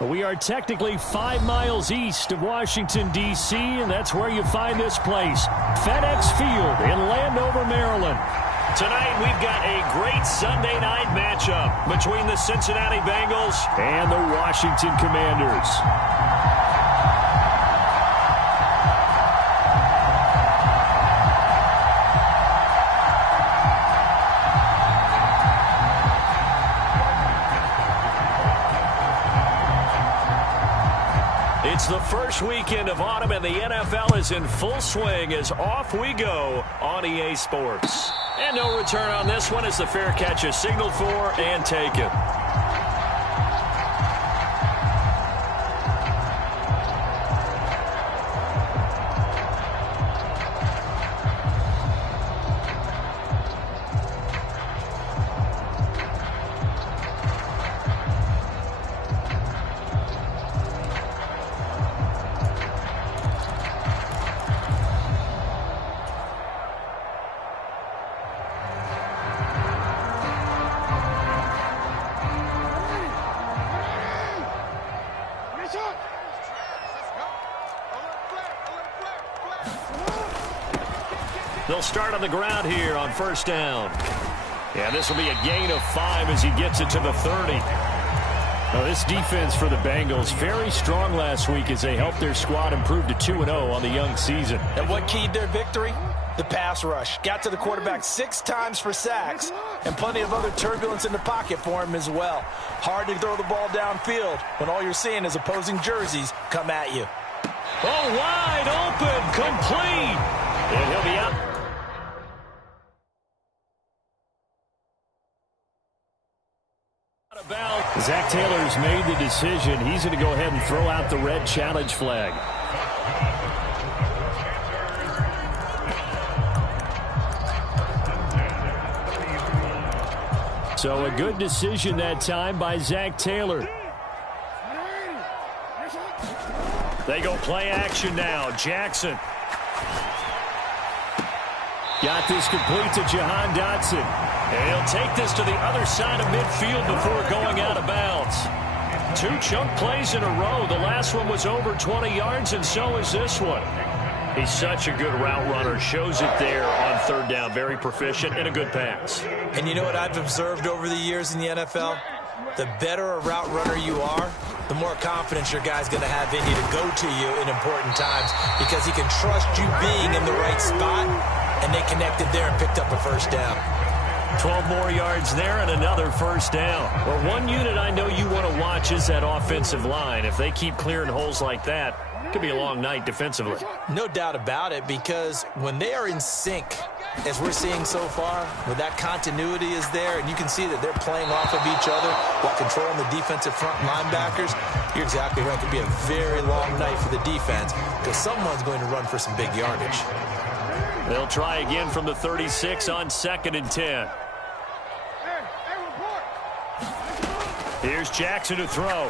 We are technically 5 miles east of Washington, D.C., and that's where you find this place, FedEx Field in Landover, Maryland. Tonight, we've got a great Sunday night matchup between the Cincinnati Bengals and the Washington Commanders. It's the first weekend of autumn, and the NFL is in full swing as off we go on EA Sports. And no return on this one as the fair catch is signaled for and taken. They'll start on the ground here on first down. Yeah, this will be a gain of 5 as he gets it to the 30. Now, this defense for the Bengals, very strong last week as they helped their squad improve to 2-0 on the young season. And what keyed their victory? The pass rush. Got to the quarterback 6 times for sacks, and plenty of other turbulence in the pocket for him as well. Hard to throw the ball downfield when all you're seeing is opposing jerseys come at you. Oh, wide open, complete. And he'll be out. Zach Taylor's made the decision. He's going to go ahead and throw out the red challenge flag. So a good decision that time by Zach Taylor. They go play action now. Jackson. Got this complete to Jahan Dotson. And he'll take this to the other side of midfield before going out of bounds. 2 chunk plays in a row. The last one was over 20 yards, and so is this one. He's such a good route runner. Shows it there on third down. Very proficient and a good pass. And you know what I've observed over the years in the NFL? The better a route runner you are, the more confidence your guy's going to have in you to go to you in important times because he can trust you being in the right spot, and they connected there and picked up a first down. 12 more yards there and another first down. Well, one unit I know you want to watch is that offensive line. If they keep clearing holes like that, it could be a long night defensively. No doubt about it, because when they are in sync, as we're seeing so far, where that continuity is there, and you can see that they're playing off of each other while controlling the defensive front linebackers, you're exactly right. It could be a very long night for the defense because someone's going to run for some big yardage. They'll try again from the 36 on 2nd and 10. Here's Jackson to throw.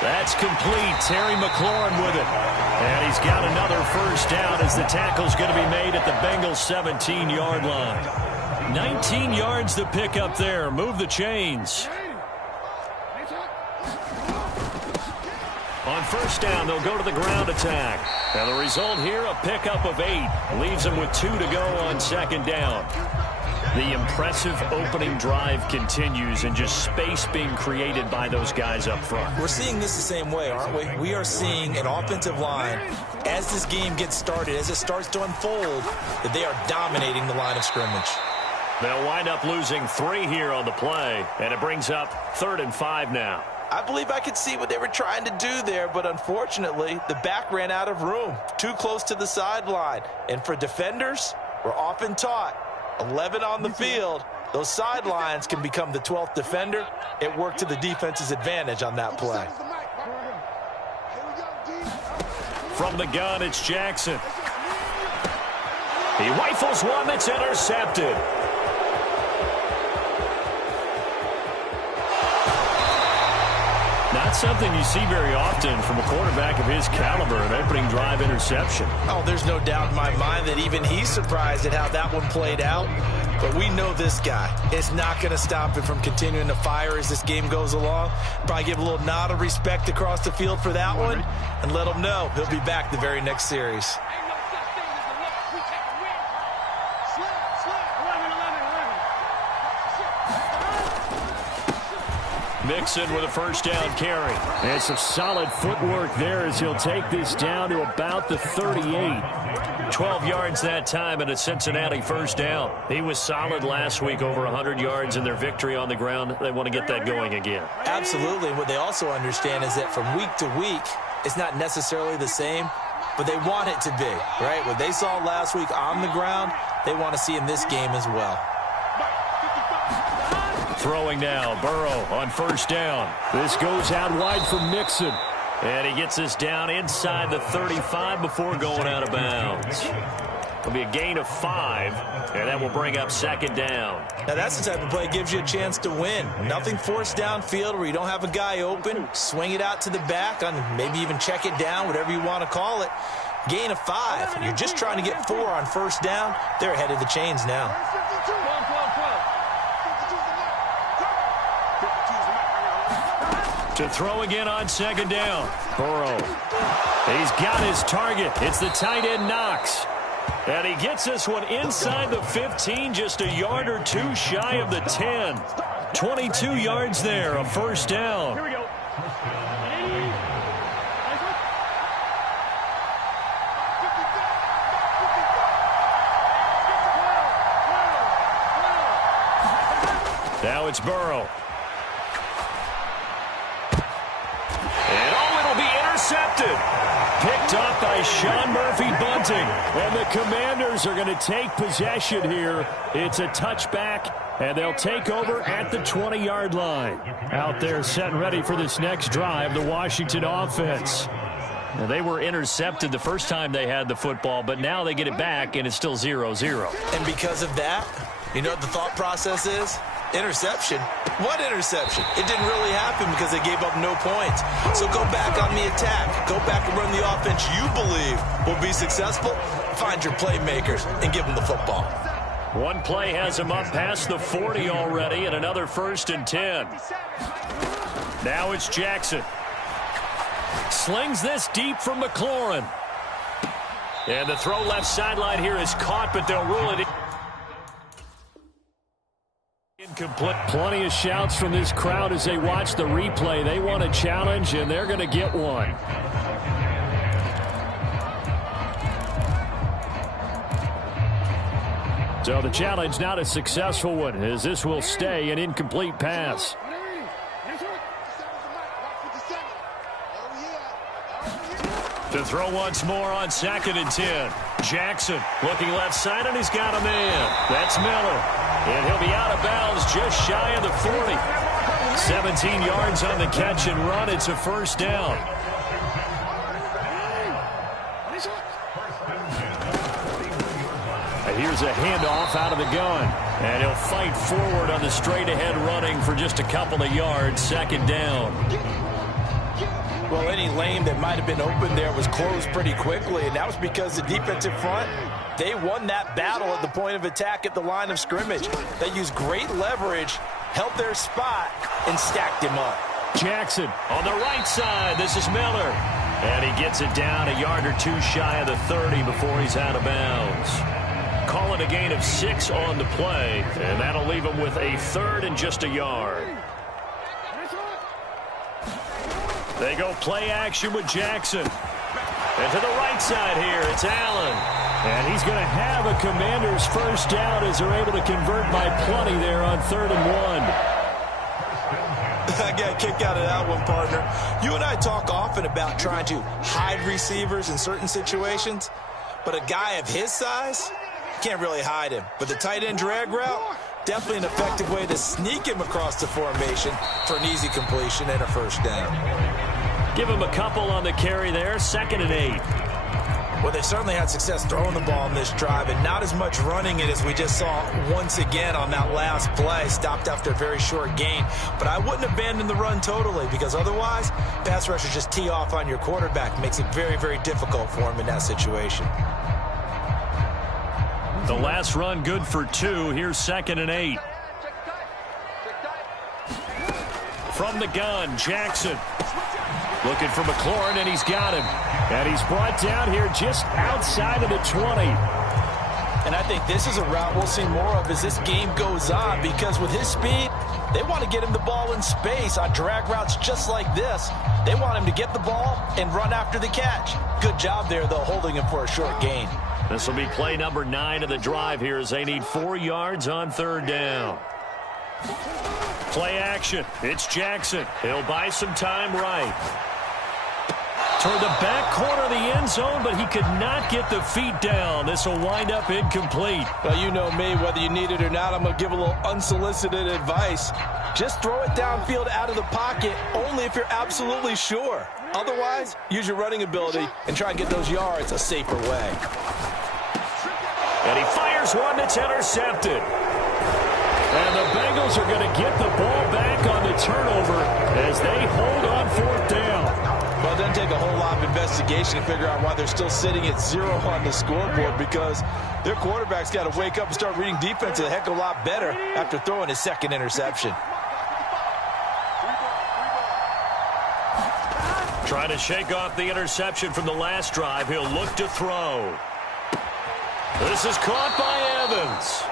That's complete. Terry McLaurin with it. And he's got another first down as the tackle's going to be made at the Bengals 17-yard line. 19 yards to pick up there. Move the chains. On first down, they'll go to the ground attack. And the result here, a pickup of 8. Leaves them with 2 to go on 2nd down. The impressive opening drive continues, and just space being created by those guys up front. We're seeing this the same way, aren't we? We are seeing an offensive line, as this game gets started, as it starts to unfold, that they are dominating the line of scrimmage. They'll wind up losing 3 here on the play, and it brings up 3rd and 5 now. I believe I could see what they were trying to do there, but unfortunately, the back ran out of room, too close to the sideline. And for defenders, we're often taught, 11 on the field, those sidelines can become the 12th defender. It worked to the defense's advantage on that play. From the gun, it's Jackson. He rifles one that's intercepted. Not something you see very often from a quarterback of his caliber, an opening drive interception. Oh, there's no doubt in my mind that even he's surprised at how that one played out. But we know this guy. It's not going to stop him from continuing to fire as this game goes along. Probably give a little nod of respect across the field for that one and let him know he'll be back the very next series. Mixon with a first down carry. And some solid footwork there as he'll take this down to about the 38. 12 yards that time and a Cincinnati first down. He was solid last week, over 100 yards in their victory on the ground. They want to get that going again. Absolutely. What they also understand is that from week to week, it's not necessarily the same, but they want it to be, right? What they saw last week on the ground, they want to see in this game as well. Throwing now, Burrow on first down. This goes out wide for Mixon. And he gets this down inside the 35 before going out of bounds. It'll be a gain of 5, and that will bring up second down. Now that's the type of play that gives you a chance to win. Nothing forced downfield where you don't have a guy open. Swing it out to the back, on maybe even check it down, whatever you want to call it. Gain of 5. You're just trying to get 4 on first down. They're ahead of the chains now. To throw again on second down. Burrow. He's got his target. It's the tight end Knox. And he gets this one inside the 15, just a yard or two shy of the 10. 22 yards there, a first down. Here we go. Now it's Burrow. Intercepted. Picked up by Sean Murphy-Bunting. And the Commanders are going to take possession here. It's a touchback, and they'll take over at the 20-yard line. Out there set and ready for this next drive, the Washington offense. Now, they were intercepted the first time they had the football, but now they get it back, and it's still 0-0. And because of that, you know what the thought process is? Interception? What interception? It didn't really happen because they gave up no points. So go back on the attack. Go back and run the offense you believe will be successful. Find your playmakers and give them the football. One play has him up past the 40 already, and another 1st and 10. Now it's Jackson. Slings this deep from McLaurin. And the throw left sideline here is caught, but they'll rule it in. Incomplete. Plenty of shouts from this crowd as they watch the replay. They want a challenge, and they're going to get one. So the challenge not a successful one, as this will stay an incomplete pass. To throw once more on 2nd and 10. Jackson looking left side, and he's got a man. That's Miller. And he'll be out of bounds just shy of the 40. 17 yards on the catch and run. It's a first down. And here's a handoff out of the gun. And he'll fight forward on the straight-ahead running for just a couple of yards. Second down. Well, any lane that might have been open there was closed pretty quickly, and that was because the defensive front, they won that battle at the point of attack at the line of scrimmage. They used great leverage, held their spot, and stacked him up. Jackson on the right side. This is Miller. And he gets it down a yard or two shy of the 30 before he's out of bounds. Call it a gain of 6 on the play, and that'll leave him with a 3rd and just a yard. They go play action with Jackson. And to the right side here, it's Allen. And he's going to have a Commander's first down as they're able to convert by plenty there on 3rd and 1. I got a kick out of that one, partner. You and I talk often about trying to hide receivers in certain situations, but a guy of his size, can't really hide him. But the tight end drag route, definitely an effective way to sneak him across the formation for an easy completion and a first down. Give him a couple on the carry there, 2nd and 8. Well, they've certainly had success throwing the ball in this drive, and not as much running it as we just saw once again on that last play. Stopped after a very short gain. But I wouldn't abandon the run totally, because otherwise, pass rushers just tee off on your quarterback. Makes it very, very difficult for him in that situation. The last run good for 2. Here's 2nd and 8. From the gun, Jackson. Looking for McLaurin, and he's got him. And he's brought down here just outside of the 20. And I think this is a route we'll see more of as this game goes on, because with his speed, they want to get him the ball in space on drag routes just like this. They want him to get the ball and run after the catch. Good job there, though, holding him for a short gain. This will be play number 9 of the drive here as they need 4 yards on 3rd down. Play action. It's Jackson. He'll buy some time right. Toward the back corner of the end zone, but he could not get the feet down. This will wind up incomplete. Well, you know me, whether you need it or not, I'm going to give a little unsolicited advice. Just throw it downfield out of the pocket, only if you're absolutely sure. Otherwise, use your running ability and try and get those yards a safer way. And he fires one that's intercepted. And the Bengals are going to get the ball back on the turnover as they hold on 4th down. Well, it doesn't take a whole lot of investigation to figure out why they're still sitting at 0 on the scoreboard, because their quarterback's got to wake up and start reading defense a heck of a lot better after throwing his 2nd interception. Trying to shake off the interception from the last drive. He'll look to throw. This is caught by Evans.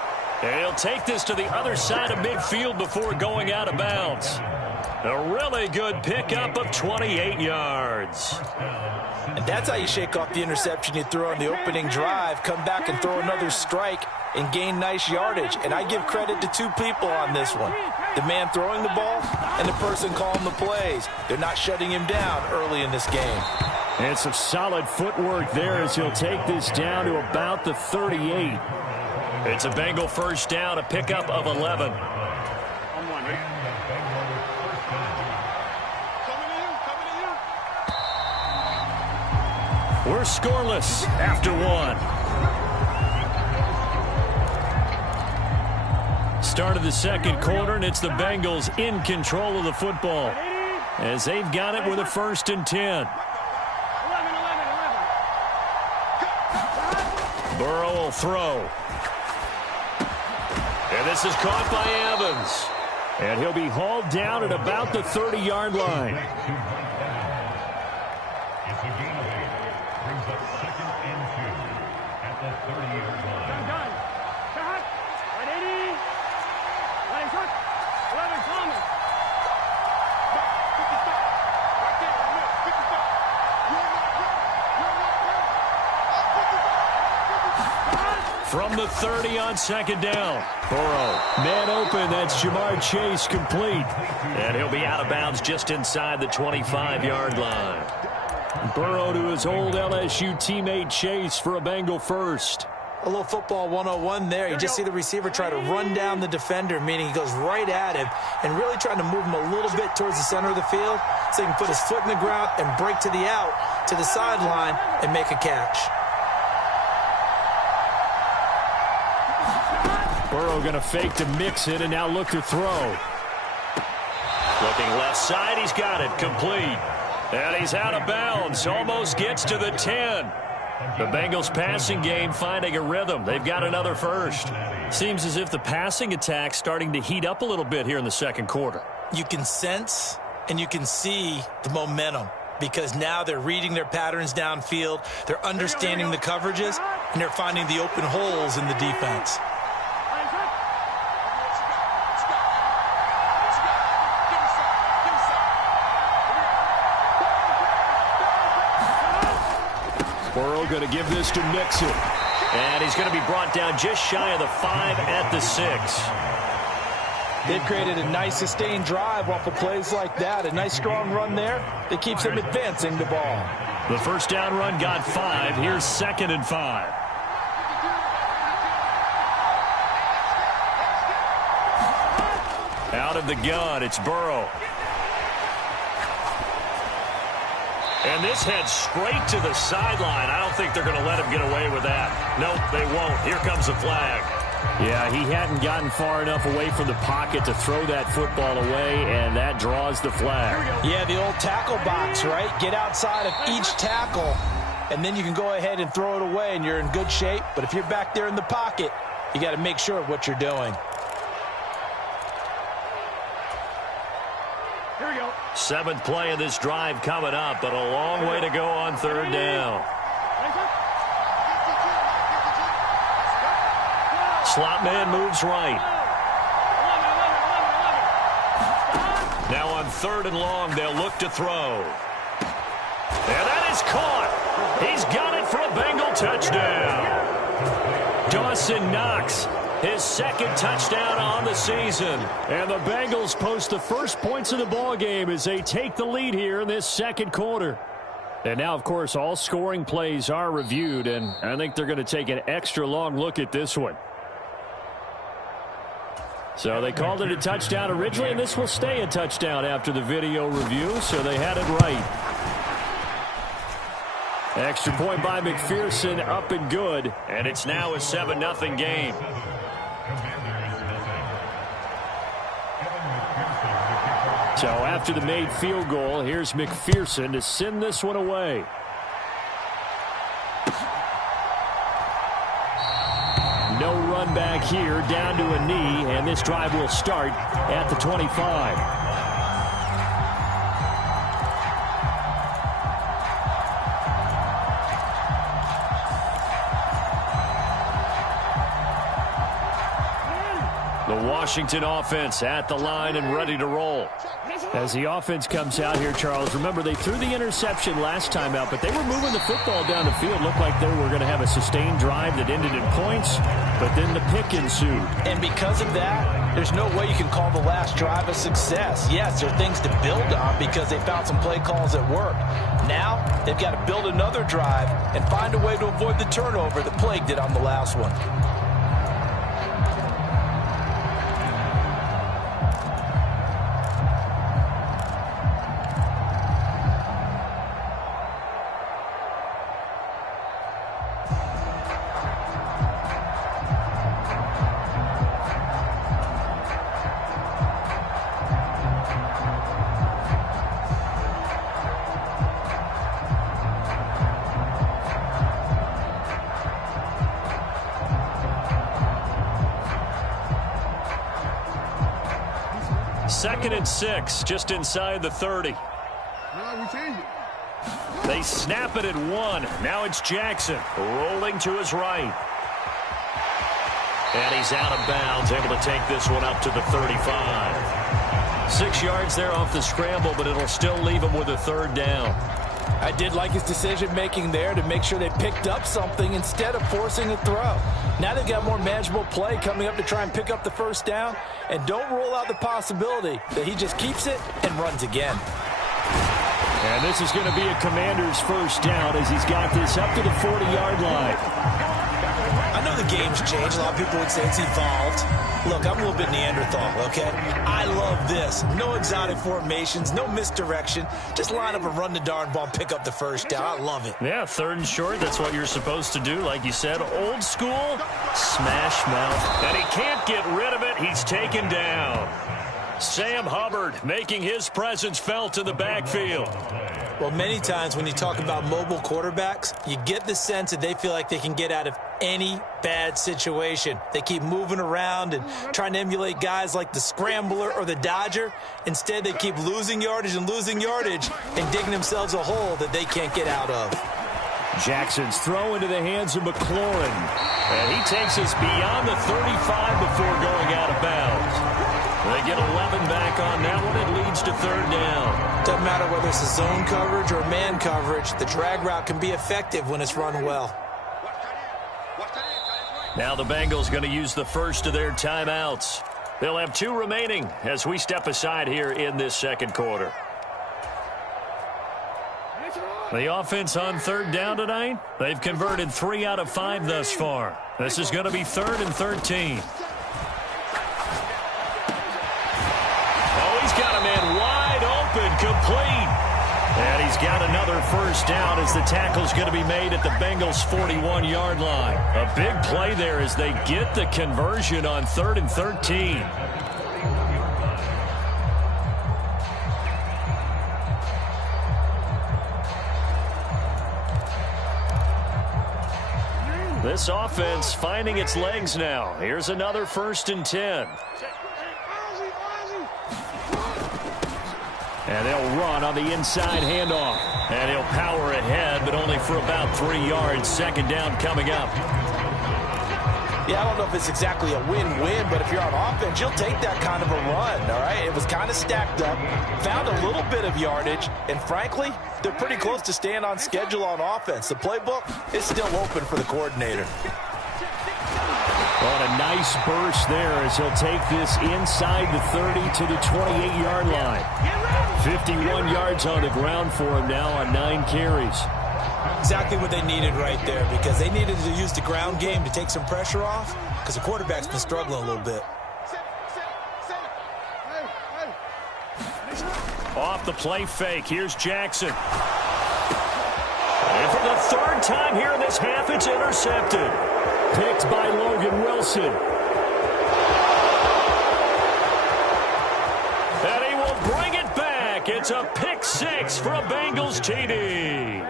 And he'll take this to the other side of midfield before going out of bounds. A really good pickup of 28 yards. And that's how you shake off the interception you threw on the opening drive. Come back and throw another strike and gain nice yardage. And I give credit to 2 people on this one. The man throwing the ball and the person calling the plays. They're not shutting him down early in this game. And some solid footwork there as he'll take this down to about the 38. It's a Bengal 1st down, a pickup of 11. We're scoreless after 1. Start of the 2nd quarter, and it's the Bengals in control of the football as they've got it with a 1st and 10. Burrow will throw. And this is caught by Evans. And he'll be hauled down at about the 30-yard line. From the 30 on 2nd down. Burrow, man open, that's Jamar Chase complete. And he'll be out of bounds just inside the 25-yard line. Burrow to his old LSU teammate Chase for a Bengal 1st. A little football 101 there. You just see the receiver try to run down the defender, meaning he goes right at him and really trying to move him a little bit towards the center of the field so he can put his foot in the ground and break to the out, to the sideline, and make a catch. Burrow going to fake to mix it and now look to throw. Looking left side, he's got it, complete. And he's out of bounds, almost gets to the 10. The Bengals passing game finding a rhythm. They've got another 1st. Seems as if the passing attack's starting to heat up a little bit here in the 2nd quarter. You can sense and you can see the momentum, because now they're reading their patterns downfield, they're understanding the coverages, and they're finding the open holes in the defense. Burrow going to give this to Mixon. And he's going to be brought down just shy of the 5 at the 6. They've created a nice sustained drive off of plays like that. A nice strong run there that keeps them advancing the ball. The 1st down run got 5. Here's 2nd and 5. Out of the gun, it's Burrow. And this heads straight to the sideline. I don't think they're going to let him get away with that. Nope, they won't. Here comes the flag. Yeah, he hadn't gotten far enough away from the pocket to throw that football away, and that draws the flag. Yeah, the old tackle box, right? Get outside of each tackle and then you can go ahead and throw it away, and you're in good shape. But if you're back there in the pocket, you got to make sure of what you're doing. Here we go. 7th play of this drive coming up, but a long way to go on 3rd down. Slot man moves right. Now on 3rd and long, they'll look to throw. And that is caught. He's got it for a Bengal touchdown. Dawson Knox, his 2nd touchdown on the season. And the Bengals post the first points of the ball game as they take the lead here in this 2nd quarter. And now, of course, all scoring plays are reviewed, and I think they're going to take an extra long look at this one. So they called it a touchdown originally, and this will stay a touchdown after the video review, so they had it right. Extra point by McPherson, up and good. And it's now a 7-0 game. So after the made field goal, here's McPherson to send this one away. No run back here, down to a knee, and this drive will start at the 25. The Washington offense at the line and ready to roll. As the offense comes out here, Charles, remember they threw the interception last time out, but they were moving the football down the field. Looked like they were going to have a sustained drive that ended in points, but then the pick ensued. And because of that, there's no way you can call the last drive a success. Yes, there are things to build on because they found some play calls that work. Now, they've got to build another drive and find a way to avoid the turnover that plagued it on the last one. Second and 6, just inside the 30. They snap it at 1. Now it's Jackson rolling to his right. And he's out of bounds, able to take this one up to the 35. 6 yards there off the scramble, but it'll still leave him with a 3rd down. I did like his decision-making there to make sure they picked up something instead of forcing a throw. Now they've got more manageable play coming up to try and pick up the 1st down. And don't rule out the possibility that he just keeps it and runs again. And this is going to be a Commander's 1st down as he's got this up to the 40-yard line. I know the game's changed. A lot of people would say it's evolved. Look, I'm a little bit Neanderthal, okay? I love this. No exotic formations, no misdirection. Just line up and run the darn ball and pick up the 1st down. I love it. Yeah, 3rd and short, that's what you're supposed to do. Like you said, old school, smash mouth. And he can't get rid of it. He's taken down. Sam Hubbard making his presence felt in the backfield. Well, many times when you talk about mobile quarterbacks, you get the sense that they feel like they can get out of any bad situation. They keep moving around and trying to emulate guys like the Scrambler or the Dodger. Instead, they keep losing yardage and digging themselves a hole that they can't get out of. Jackson's throw into the hands of McLaurin. And he takes us beyond the 35 before going out of bounds. They get 11 back on that one. It leads to 3rd down. Doesn't matter whether it's a zone coverage or man coverage. The drag route can be effective when it's run well. Now the Bengals going to use the first of their timeouts. They'll have 2 remaining as we step aside here in this 2nd quarter. The offense on 3rd down tonight, they've converted 3 out of 5 thus far. This is going to be 3rd and 13. Got a man wide open, complete. And he's got another 1st down as the tackle's going to be made at the Bengals' 41-yard line. A big play there as they get the conversion on 3rd and 13. This offense finding its legs now. Here's another 1st and 10. And they'll run on the inside handoff. And he'll power ahead, but only for about 3 yards. 2nd down coming up. Yeah, I don't know if it's exactly a win-win, but if you're on offense, you'll take that kind of a run, all right? It was kind of stacked up, found a little bit of yardage, and frankly, they're pretty close to staying on schedule on offense. The playbook is still open for the coordinator. On a nice burst there as he'll take this inside the 30 to the 28-yard line. 51 yards on the ground for him now on 9 carries. Exactly what they needed right there, because they needed to use the ground game to take some pressure off, because the quarterback's been struggling a little bit. Off the play fake, here's Jackson. And for the 3rd time here in this half, it's intercepted. Picked by Logan Wilson. And he will bring it back. It's a pick 6 for a Bengals TD.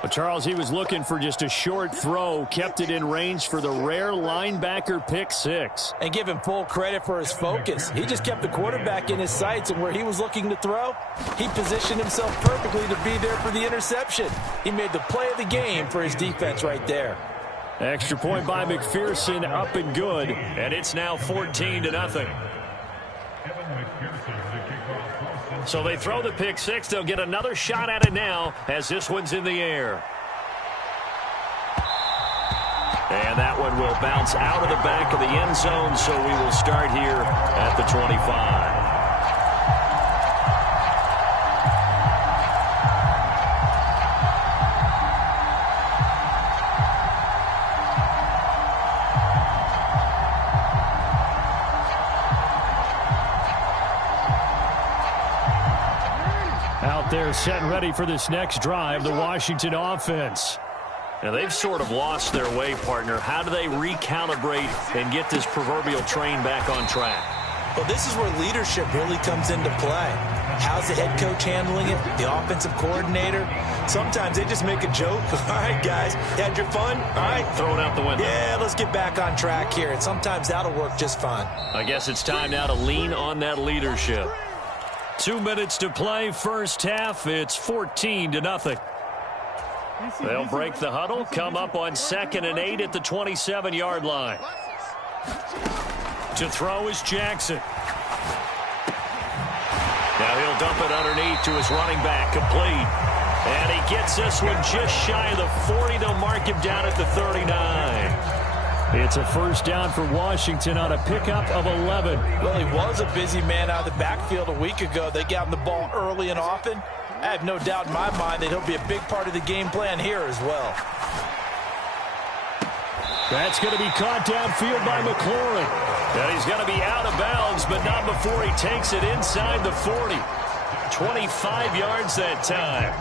But Charles, he was looking for just a short throw, kept it in range for the rare linebacker pick 6. And give him full credit for his focus. He just kept the quarterback in his sights, and where he was looking to throw, he positioned himself perfectly to be there for the interception. He made the play of the game for his defense right there. Extra point by McPherson, up and good, and it's now 14-0. So they throw the pick 6. They'll get another shot at it now as this one's in the air. And that one will bounce out of the back of the end zone, so we will start here at the 25. They're set and ready for this next drive, the Washington offense. Now, they've sort of lost their way, partner. How do they recalibrate and get this proverbial train back on track? Well, this is where leadership really comes into play. How's the head coach handling it? The offensive coordinator? Sometimes they just make a joke. All right, guys, had your fun? All right. Throw it out the window. Yeah, let's get back on track here. And sometimes that'll work just fine. I guess it's time now to lean on that leadership. 2 minutes to play, first half. It's 14-0. They'll break the huddle, come up on 2nd and 8 at the 27-yard line. To throw is Jackson. Now he'll dump it underneath to his running back, complete. And he gets this one just shy of the 40. They'll mark him down at the 39. It's a first down for Washington on a pickup of 11. Well, he was a busy man out of the backfield a week ago. They got him the ball early and often. I have no doubt in my mind that he'll be a big part of the game plan here as well. That's going to be caught downfield by McLaurin. And he's going to be out of bounds, but not before he takes it inside the 40. 25 yards that time.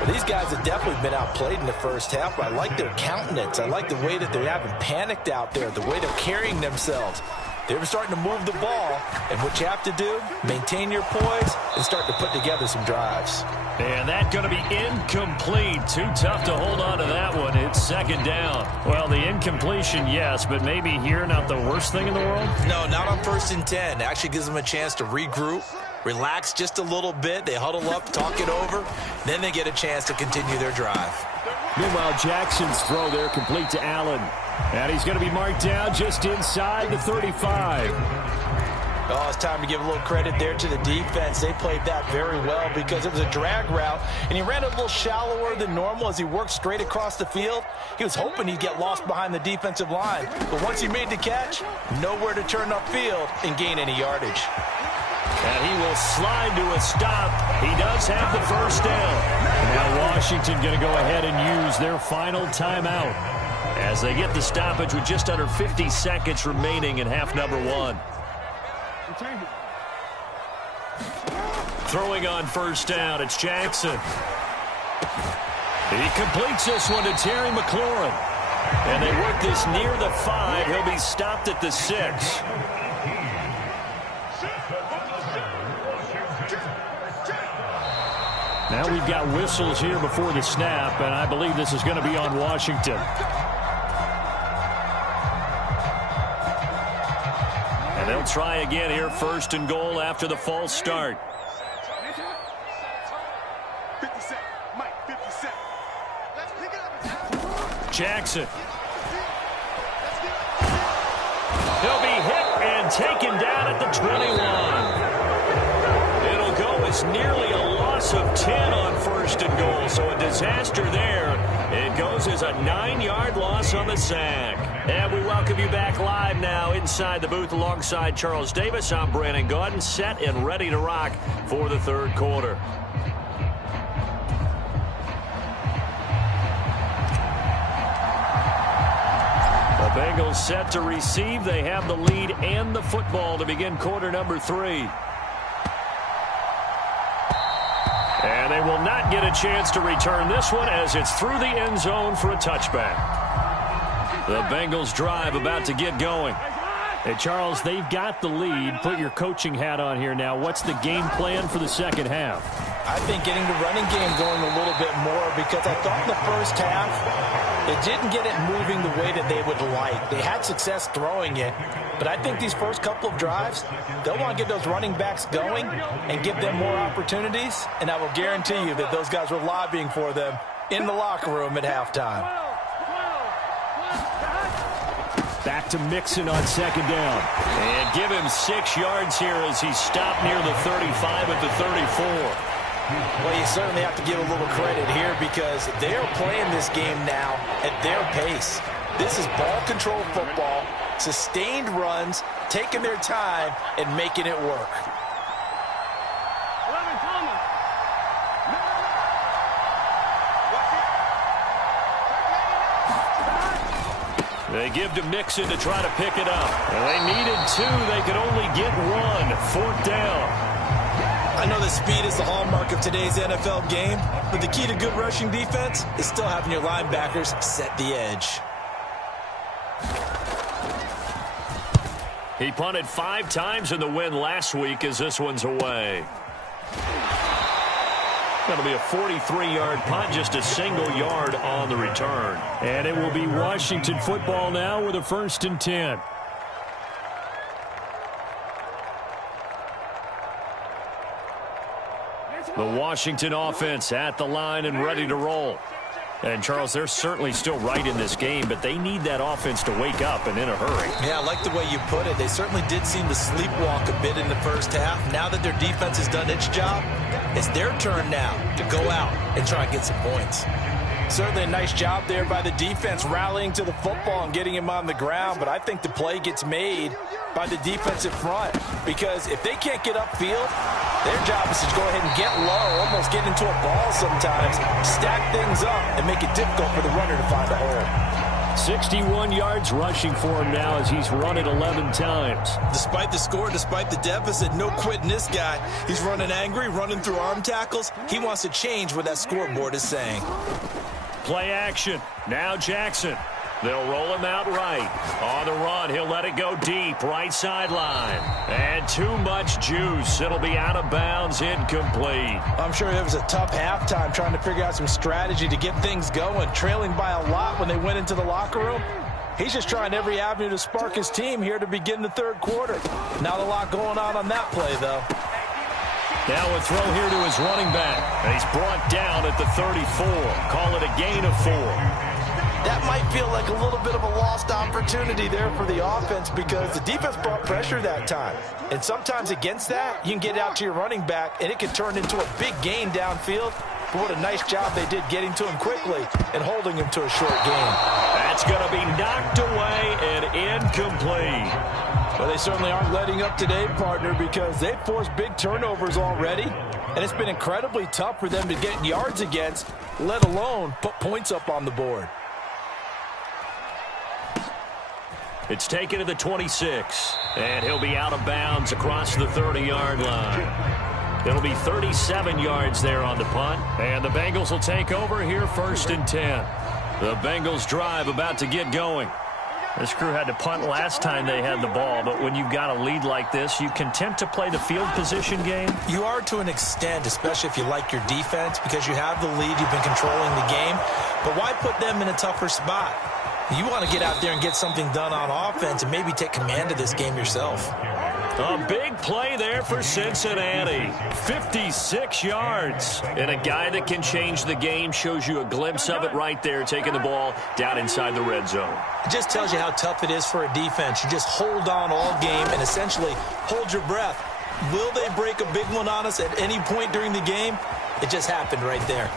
Well, these guys have definitely been outplayed in the first half, but I like their countenance. I like the way that they haven't panicked out there, the way they're carrying themselves. They're starting to move the ball, and what you have to do, maintain your poise and start to put together some drives. And that's going to be incomplete. Too tough to hold on to that one. It's 2nd down. Well, the incompletion, yes, but maybe here not the worst thing in the world? No, not on 1st and 10. It actually gives them a chance to regroup, relax just a little bit. They huddle up, talk it over. Then they get a chance to continue their drive. Meanwhile, Jackson's throw there complete to Allen. And he's going to be marked down just inside the 35. Oh, it's time to give a little credit there to the defense. They played that very well because it was a drag route, and he ran a little shallower than normal as he worked straight across the field. He was hoping he'd get lost behind the defensive line. But once he made the catch, nowhere to turn upfield and gain any yardage. And he will slide to a stop. He does have the first down. Now Washington going to go ahead and use their final timeout as they get the stoppage with just under 50 seconds remaining in half number 1. Throwing on first down, it's Jackson. He completes this one to Terry McLaurin. And they work this near the 5. He'll be stopped at the 6. Now we've got whistles here before the snap, and I believe this is going to be on Washington. And they'll try again here, 1st and goal after the false start. Jackson. He'll be hit and taken down at the 21. It'll go as nearly a loss of 10 on 1st and goal, so a disaster there. It goes as a 9-yard loss on the sack. And we welcome you back live now inside the booth alongside Charles Davis. I'm Brandon Gaudin, set and ready to rock for the 3rd quarter. The Bengals set to receive. They have the lead and the football to begin quarter number 3. And they will not get a chance to return this one as it's through the end zone for a touchback. The Bengals drive about to get going. Hey, Charles, they've got the lead. Put your coaching hat on here now. What's the game plan for the second half? I think getting the running game going a little bit more, because I thought in the first half it didn't get it moving the way that they would like. They had success throwing it, but I think these first couple of drives, they'll want to get those running backs going and give them more opportunities, and I will guarantee you that those guys were lobbying for them in the locker room at halftime. Back to Mixon on 2nd down. And give him 6 yards here as he stopped near the 35 at the 34. Well, you certainly have to give a little credit here because they are playing this game now at their pace. This is ball control football, sustained runs, taking their time and making it work. They give to Mixon to try to pick it up. And they needed 2. They could only get 1. 4th down. I know that speed is the hallmark of today's NFL game, but the key to good rushing defense is still having your linebackers set the edge. He punted 5 times in the win last week as this one's away. That'll be a 43-yard punt, just a single yard on the return. And it will be Washington football now with a 1st and 10. The Washington offense at the line and ready to roll. And, Charles, they're certainly still right in this game, but they need that offense to wake up and in a hurry. Yeah, I like the way you put it. They certainly did seem to sleepwalk a bit in the first half. Now that their defense has done its job, it's their turn now to go out and try and get some points. Certainly a nice job there by the defense rallying to the football and getting him on the ground, but I think the play gets made by the defensive front because if they can't get upfield, their job is to go ahead and get low, almost get into a ball sometimes, stack things up, and make it difficult for the runner to find a hole. 61 yards rushing for him now as he's run it 11 times. Despite the score, despite the deficit, no quitting this guy. He's running angry, running through arm tackles. He wants to change what that scoreboard is saying. Play action. Now Jackson. They'll roll him out right. On the run, he'll let it go deep, right sideline. And too much juice. It'll be out of bounds, incomplete. I'm sure it was a tough halftime trying to figure out some strategy to get things going, trailing by a lot when they went into the locker room. He's just trying every avenue to spark his team here to begin the 3rd quarter. Not a lot going on that play, though. Now a throw here to his running back. And he's brought down at the 34. Call it a gain of 4. That might feel like a little bit of a lost opportunity there for the offense because the defense brought pressure that time. And sometimes against that, you can get out to your running back, and it can turn into a big gain downfield. But what a nice job they did getting to him quickly and holding him to a short gain. That's going to be knocked away and incomplete. Well, they certainly aren't letting up today, partner, because they've forced big turnovers already. And it's been incredibly tough for them to get yards against, let alone put points up on the board. It's taken to the 26, and he'll be out of bounds across the 30-yard line. It'll be 37 yards there on the punt, and the Bengals will take over here 1st and 10. The Bengals drive about to get going. This crew had to punt last time they had the ball, but when you've got a lead like this, you content to play the field position game? You are to an extent, especially if you like your defense, because you have the lead, you've been controlling the game. But why put them in a tougher spot? You want to get out there and get something done on offense and maybe take command of this game yourself. A big play there for Cincinnati. 56 yards. And a guy that can change the game shows you a glimpse of it right there, taking the ball down inside the red zone. It just tells you how tough it is for a defense. You just hold on all game and essentially hold your breath. Will they break a big one on us at any point during the game? It just happened right there.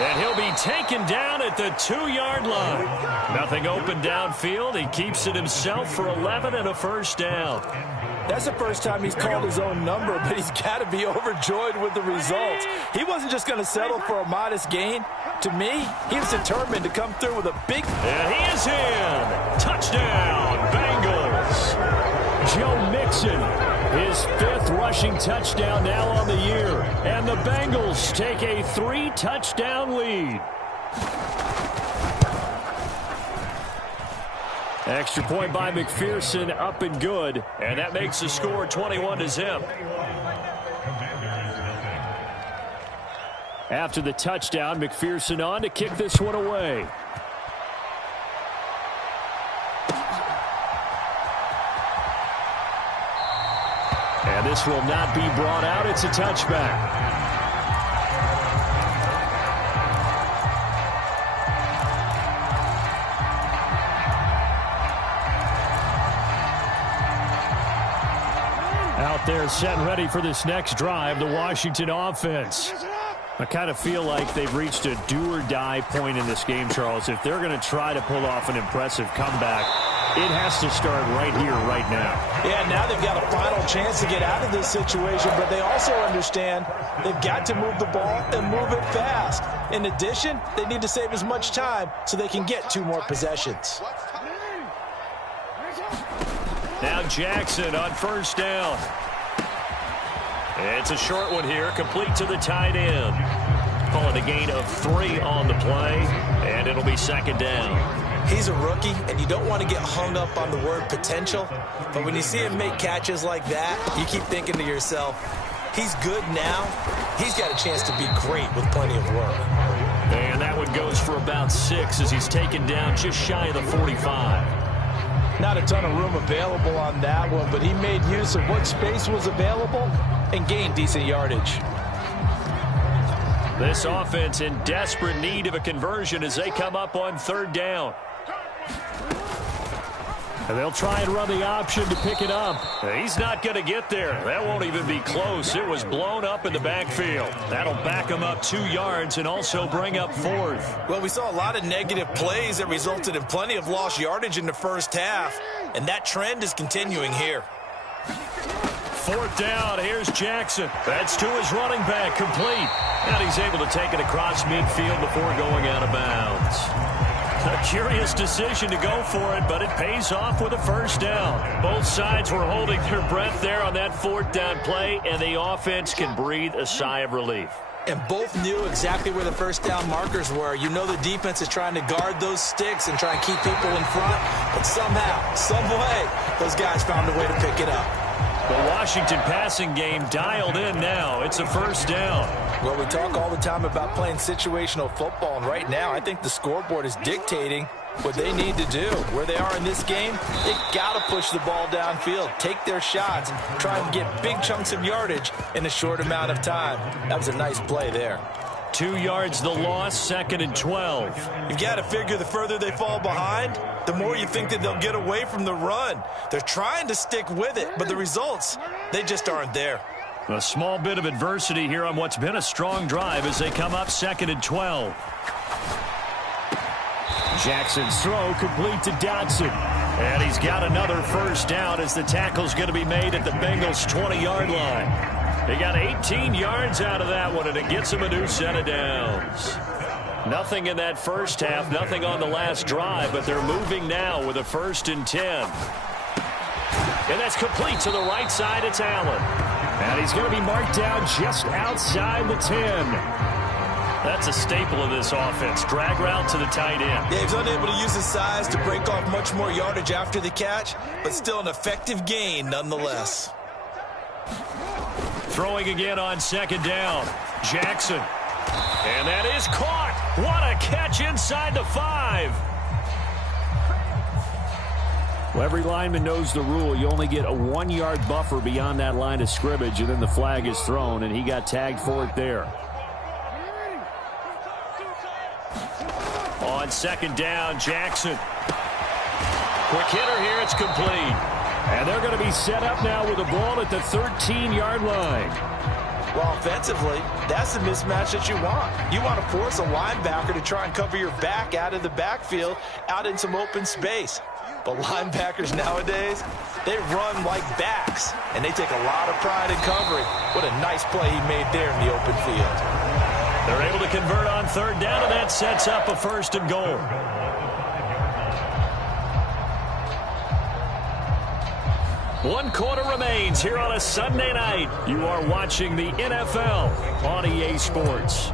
And he'll be taken down at the 2-yard line. Nothing open downfield. He keeps it himself for 11 and a first down. That's the first time he's called his own number, but he's got to be overjoyed with the results. He wasn't just going to settle for a modest gain. To me, he was determined to come through with a big... And he is in. Touchdown, Bengals. Joe Mixon, his 5th rushing touchdown now on the year. And the Bengals take a 3-touchdown lead. Extra point by McPherson, up and good. And that makes the score 21-0. After the touchdown, McPherson on to kick this one away. And this will not be brought out. It's a touchback. Out there set and ready for this next drive, the Washington offense. I kind of feel like they've reached a do-or-die point in this game, Charles. If they're going to try to pull off an impressive comeback, it has to start right here, right now. Yeah, now they've got a final chance to get out of this situation, but they also understand they've got to move the ball and move it fast. In addition, they need to save as much time so they can get 2 more possessions. Now Jackson on first down. It's a short one here, complete to the tight end. Call it a gain of 3 on the play, and it'll be second down. He's a rookie, and you don't want to get hung up on the word potential. But when you see him make catches like that, you keep thinking to yourself, he's good now. He's got a chance to be great with plenty of work. And that one goes for about 6 as he's taken down just shy of the 45. Not a ton of room available on that one, but he made use of what space was available and gained decent yardage. This offense in desperate need of a conversion as they come up on 3rd down. And they'll try and run the option to pick it up. He's not going to get there. That won't even be close. It was blown up in the backfield. That'll back him up 2 yards and also bring up 4th. Well, we saw a lot of negative plays that resulted in plenty of lost yardage in the first half, and that trend is continuing here. 4th down. Here's Jackson. That's to his running back, complete. And he's able to take it across midfield before going out of bounds. A curious decision to go for it, but it pays off with a first down. Both sides were holding their breath there on that 4th down play, and the offense can breathe a sigh of relief. And both knew exactly where the first down markers were. You know the defense is trying to guard those sticks and try and keep people in front, but somehow, some way, those guys found a way to pick it up. The Washington passing game dialed in now. It's a first down. Well, we talk all the time about playing situational football, and right now I think the scoreboard is dictating what they need to do. Where they are in this game, they've got to push the ball downfield, take their shots, try and get big chunks of yardage in a short amount of time. That was a nice play there. 2 yards the loss, 2nd and 12. You've got to figure the further they fall behind, the more you think that they'll get away from the run. They're trying to stick with it, but the results, they just aren't there. A small bit of adversity here on what's been a strong drive as they come up 2nd and 12. Jackson's throw complete to Dotson. And he's got another first down as the tackle's going to be made at the Bengals' 20-yard line. They got 18 yards out of that one, and it gets him a new set of downs. Nothing in that first half, nothing on the last drive, but they're moving now with a 1st and 10. And that's complete to the right side. It's Allen. And he's going to be marked down just outside the 10. That's a staple of this offense. Drag route to the tight end. Yeah, he's unable to use his size to break off much more yardage after the catch, but still an effective gain nonetheless. Throwing again on second down. Jackson. And that is caught. What a catch inside the 5. Well, every lineman knows the rule. You only get a 1-yard buffer beyond that line of scrimmage, and then the flag is thrown, and he got tagged for it there. On second down, Jackson. Quick hitter here. It's complete. And they're going to be set up now with the ball at the 13-yard line. Well, offensively, that's the mismatch that you want. You want to force a linebacker to try and cover your back out of the backfield, out in some open space. But linebackers nowadays, they run like backs, and they take a lot of pride in covering. What a nice play he made there in the open field. They're able to convert on third down, and that sets up a 1st and goal. One quarter remains here on a Sunday night. You are watching the NFL on EA Sports.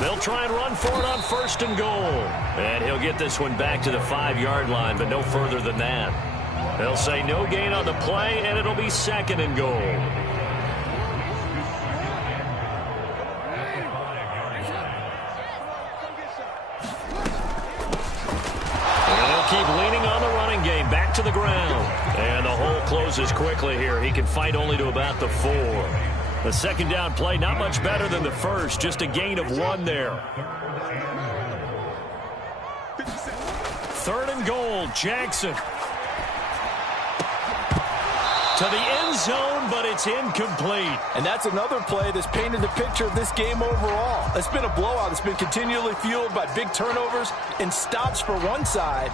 They'll try and run for it on 1st and goal. And he'll get this one back to the 5-yard line, but no further than that. They'll say no gain on the play, and it'll be 2nd and goal. And they'll keep leaning on the running game. Back to the ground. And the hole closes quickly here. He can fight only to about the 4. The 2nd down play, not much better than the first. Just a gain of 1 there. 3rd and goal, Jackson. To the end zone, but it's incomplete. And that's another play that's painted the picture of this game overall. It's been a blowout. It's been continually fueled by big turnovers and stops for one side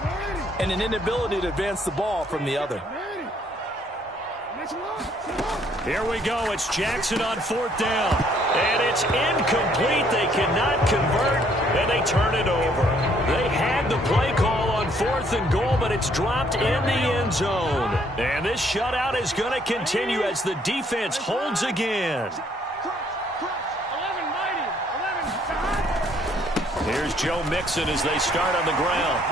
and an inability to advance the ball from the other. Here we go. It's Jackson on 4th down. And it's incomplete. They cannot convert, and they turn it over. They had the play call on 4th and goal, but it's dropped in the end zone. And this shutout is going to continue as the defense holds again. Here's Joe Mixon as they start on the ground.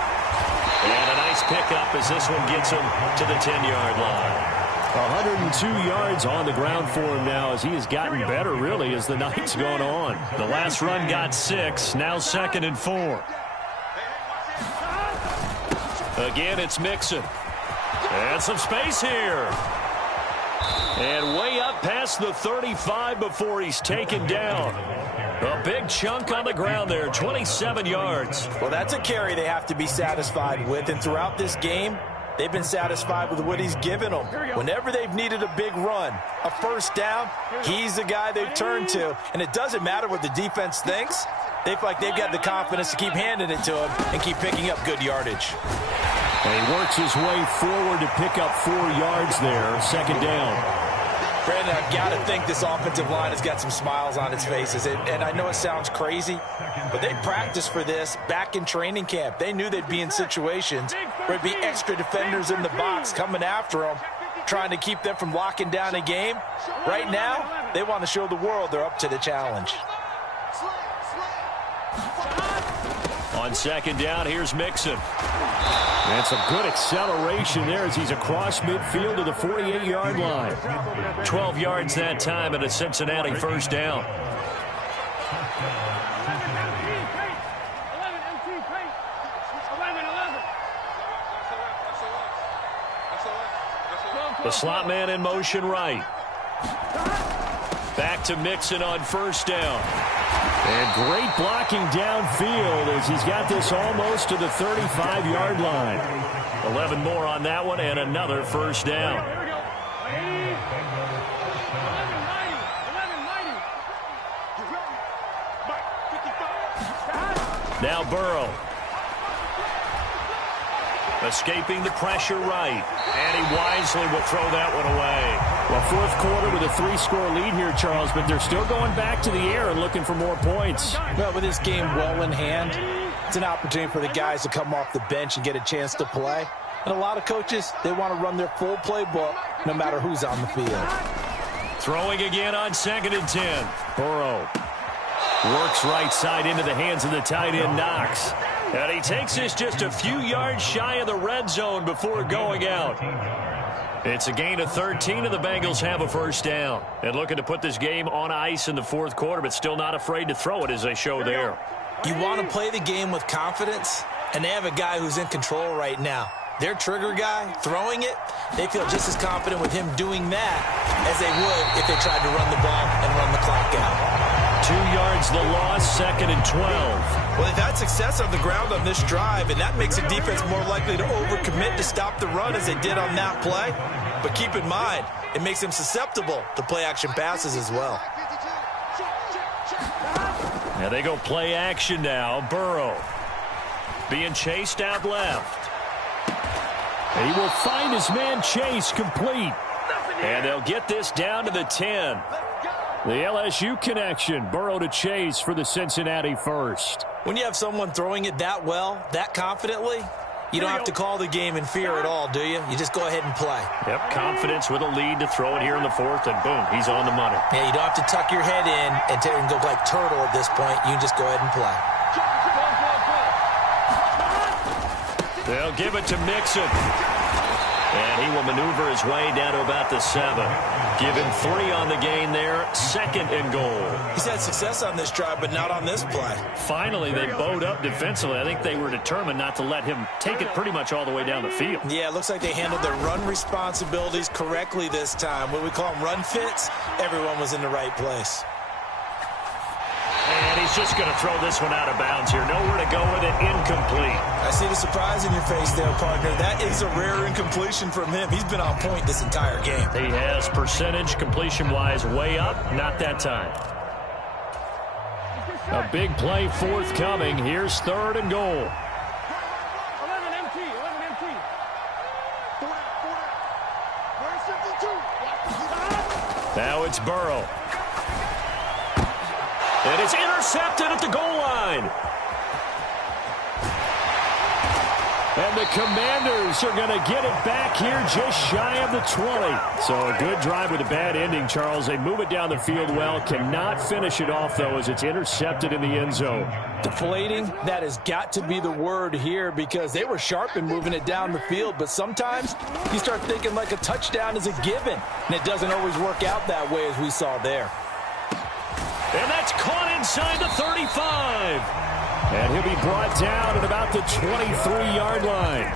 And a nice pickup as this one gets him to the 10-yard line. 102 yards on the ground for him now as he has gotten better, really, as the night's gone on. The last run got 6. Now 2nd and 4. Again, it's Mixon. And some space here. And way up past the 35 before he's taken down. A big chunk on the ground there, 27 yards. Well, that's a carry they have to be satisfied with. And throughout this game, they've been satisfied with what he's given them. Whenever they've needed a big run, a 1st down, he's the guy they've turned to. And it doesn't matter what the defense thinks. They feel like they've got the confidence to keep handing it to him and keep picking up good yardage. And he works his way forward to pick up 4 yards there, 2nd down. Brandon, I've got to think this offensive line has got some smiles on its faces. And I know it sounds crazy, but they practiced for this back in training camp. They knew they'd be in situations where there'd be extra defenders in the box coming after them, trying to keep them from locking down a game. Right now, they want to show the world they're up to the challenge. On 2nd down, here's Mixon. And some good acceleration there as he's across midfield to the 48-yard line. 12 yards that time and a Cincinnati 1st down. The slot man in motion right. Back to Mixon on 1st down. And great blocking downfield as he's got this almost to the 35-yard line. 11 more on that one and another 1st down. Now Burrow. Escaping the pressure right. And he wisely will throw that one away. Well, 4th quarter with a 3-score lead here, Charles, but they're still going back to the air and looking for more points. Well, with this game well in hand, It's an opportunity for the guys to come off the bench and get a chance to play. And a lot of coaches, they want to run their full playbook no matter who's on the field. Throwing again on 2nd and 10. Burrow works right side into the hands of the tight end, Knox. And he takes this just a few yards shy of the red zone before going out. It's a gain of 13, and the Bengals have a first down. And looking to put this game on ice in the fourth quarter, but still not afraid to throw it as they show there. You want to play the game with confidence, and they have a guy who's in control right now. Their trigger guy, throwing it, they feel just as confident with him doing that as they would if they tried to run the ball and run the clock out. 2 yards the loss, 2nd and 12. Well, they've had success on the ground on this drive, and that makes a defense more likely to overcommit to stop the run as they did on that play. But keep in mind, it makes them susceptible to play-action passes as well. Now they go play action now. Burrow being chased out left. He will find his man Chase complete. And they'll get this down to the 10. The LSU connection. Burrow to Chase for the Cincinnati first. When you have someone throwing it that well, that confidently, you don't have to call the game in fear at all, do you? You just go ahead and play. Yep, confidence with a lead to throw it here in the fourth, and boom, he's on the money. Yeah, you don't have to tuck your head in and go like turtle at this point. You can just go ahead and play. They'll give it to Mixon. And he will maneuver his way down to about the 7. Give him 3 on the gain there. 2nd and goal. He's had success on this drive, but not on this play. Finally, they bowed up defensively. I think they were determined not to let him take it pretty much all the way down the field. Yeah, it looks like they handled their run responsibilities correctly this time. What we call them run fits, everyone was in the right place. And he's just going to throw this one out of bounds here. Nowhere to go with it. Incomplete. I see the surprise in your face there, partner. That is a rare incompletion from him. He's been on point this entire game. He has percentage completion-wise way up. Not that time. A big play forthcoming. Here's 3rd and goal. Now it's Burrow. And it's intercepted at the goal line. And the Commanders are going to get it back here just shy of the 20. So a good drive with a bad ending, Charles. They move it down the field well. Cannot finish it off, though, as it's intercepted in the end zone. Deflating, that has got to be the word here because they were sharp in moving it down the field. But sometimes you start thinking like a touchdown is a given. And it doesn't always work out that way as we saw there. And that's caught inside the 35. And he'll be brought down at about the 23-yard line.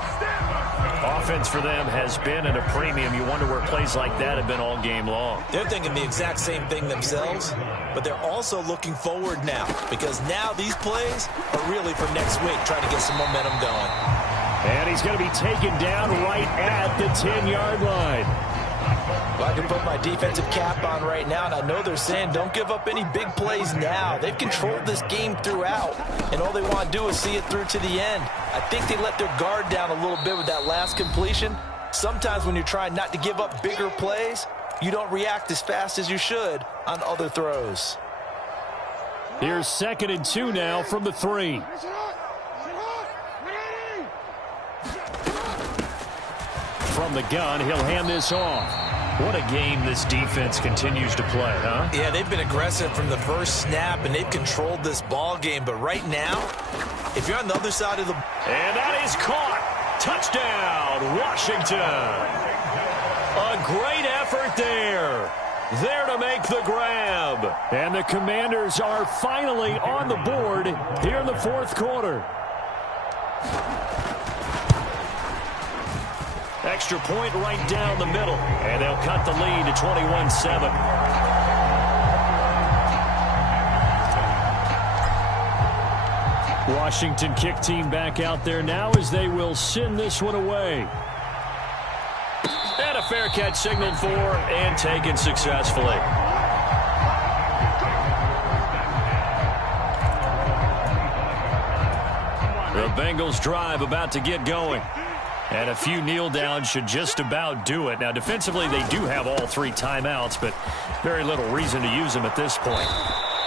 Offense for them has been at a premium. You wonder where plays like that have been all game long. They're thinking the exact same thing themselves, but they're also looking forward now because now these plays are really for next week, trying to get some momentum going. And he's going to be taken down right at the 10-yard line. Well, I can put my defensive cap on right now, and I know they're saying don't give up any big plays now. They've controlled this game throughout, and all they want to do is see it through to the end. I think they let their guard down a little bit with that last completion. Sometimes when you're trying not to give up bigger plays, you don't react as fast as you should on other throws. Here's 2nd and 2 now from the 3. From the gun, he'll hand this off. What a game this defense continues to play, huh? Yeah, they've been aggressive from the first snap, and they've controlled this ball game. But right now, if you're on the other side of the... And that is caught. Touchdown, Washington. A great effort there. There to make the grab. And the Commanders are finally on the board here in the fourth quarter. Extra point right down the middle. And they'll cut the lead to 21-7. Washington kick team back out there now as they will send this one away. And a fair catch signaled for and taken successfully. The Bengals drive about to get going. And a few kneel downs should just about do it. Now, defensively, they do have all 3 timeouts, but very little reason to use them at this point.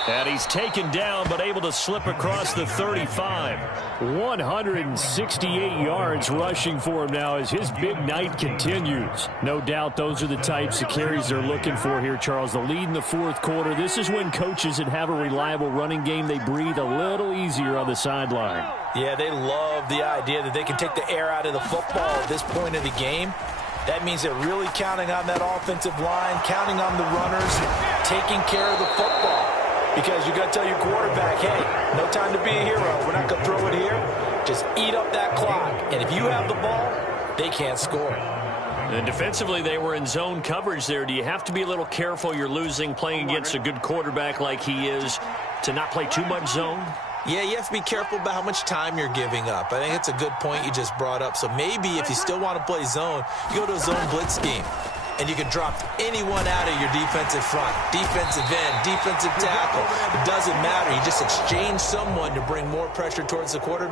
And he's taken down, but able to slip across the 35. 168 yards rushing for him now as his big night continues. No doubt those are the types of carries they're looking for here, Charles. The lead in the fourth quarter. This is when coaches that have a reliable running game, they breathe a little easier on the sideline. Yeah, they love the idea that they can take the air out of the football at this point of the game. That means they're really counting on that offensive line, counting on the runners, taking care of the football. Because you got to tell your quarterback, hey, no time to be a hero. We're not going to throw it here. Just eat up that clock. And if you have the ball, they can't score. And defensively, they were in zone coverage there. Do you have to be a little careful you're losing playing against a good quarterback like he is to not play too much zone? Yeah, you have to be careful about how much time you're giving up. I think it's a good point you just brought up. So maybe if you still want to play zone, you go to a zone blitz scheme. And you can drop anyone out of your defensive front, defensive end, defensive tackle. It doesn't matter. You just exchange someone to bring more pressure towards the quarterback.